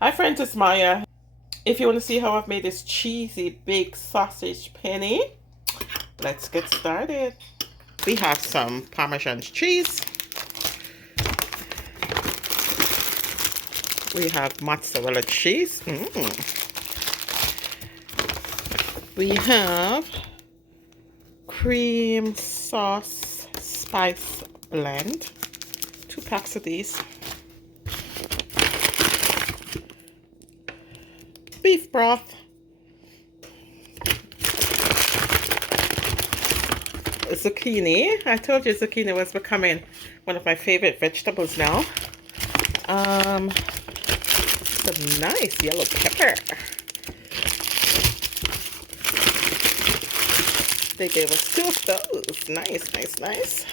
Hi friends, it's Maya. If you want to see how I've made this cheesy big sausage penne, let's get started. We have some Parmesan cheese. We have mozzarella cheese. We have cream sauce spice blend. 2 packs of these. Beef broth. Zucchini. I told you zucchini was becoming one of my favorite vegetables now. Some nice yellow pepper. They gave us 2 of those. Nice, nice, nice.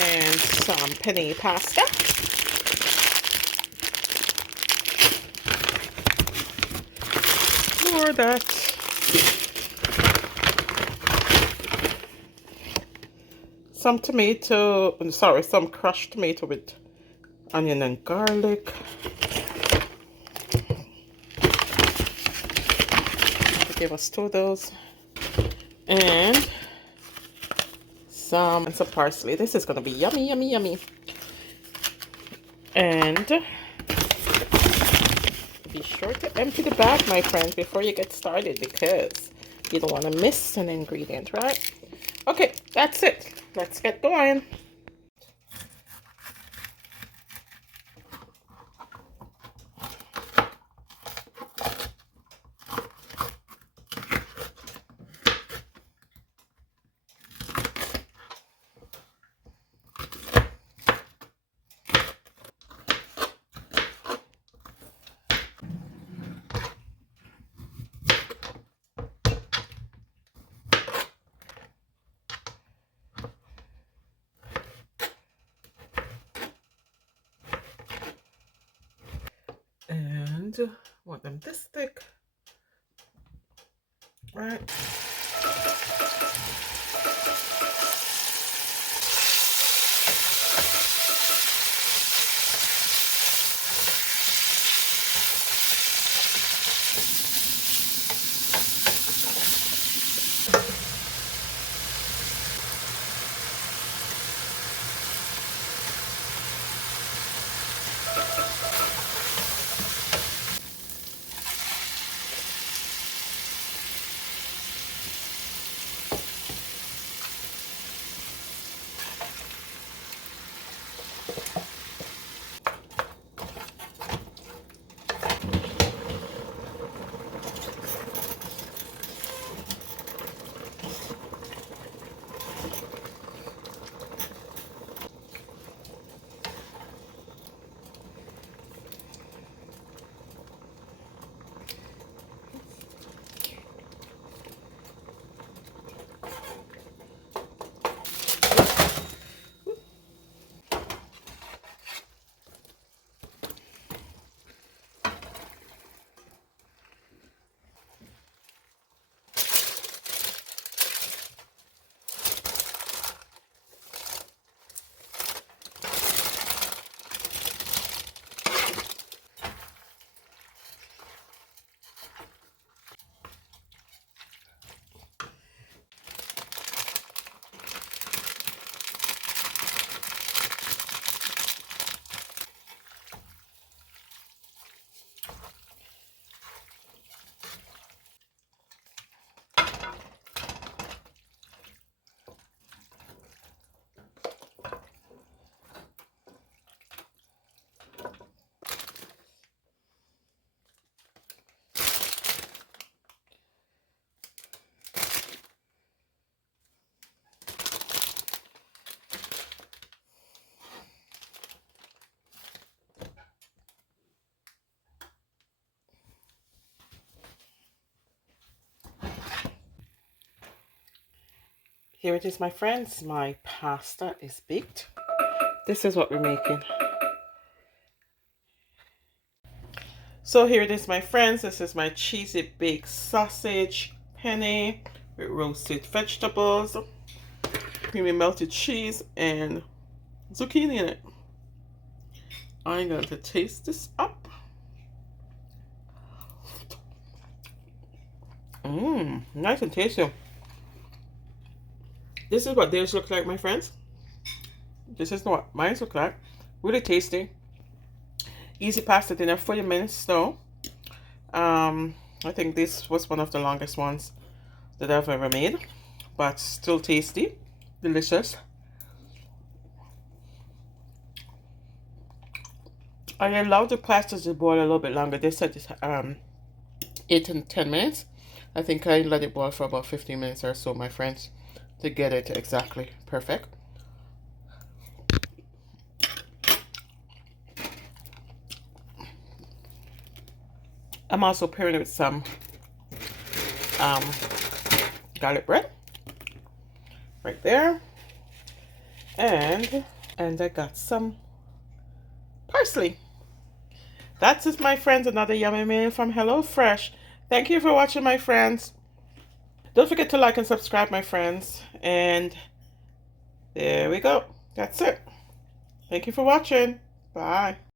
And some penne pasta. Pour that. Some some crushed tomato with onion and garlic. They gave us 2 of those. And some parsley. This is gonna be yummy, yummy, yummy. And be sure to empty the bag, my friends, before you get started, because you don't want to miss an ingredient, right? Okay, that's it. Let's get going. And want them this thick, right? Here it is, my friends. My pasta is baked. This is what we're making. So here it is, my friends. This is my cheesy baked sausage penne with roasted vegetables, creamy melted cheese, and zucchini in it. I'm going to taste this up. Nice and tasty. This is what theirs look like, my friends. This is what mine look like. Really tasty. Easy pasta dinner, 40 minutes though. I think this was one of the longest ones that I've ever made, but still tasty, delicious. I allowed the pasta to boil a little bit longer. They said it's 8 and 10 minutes. I think I let it boil for about 15 minutes or so, my friends, to get it exactly perfect. I'm also pairing it with some garlic bread right there, and I got some parsley. That's it, my friends. Another yummy meal from HelloFresh. Thank you for watching, my friends. Don't forget to like and subscribe, my friends. And there we go. That's it. Thank you for watching. Bye.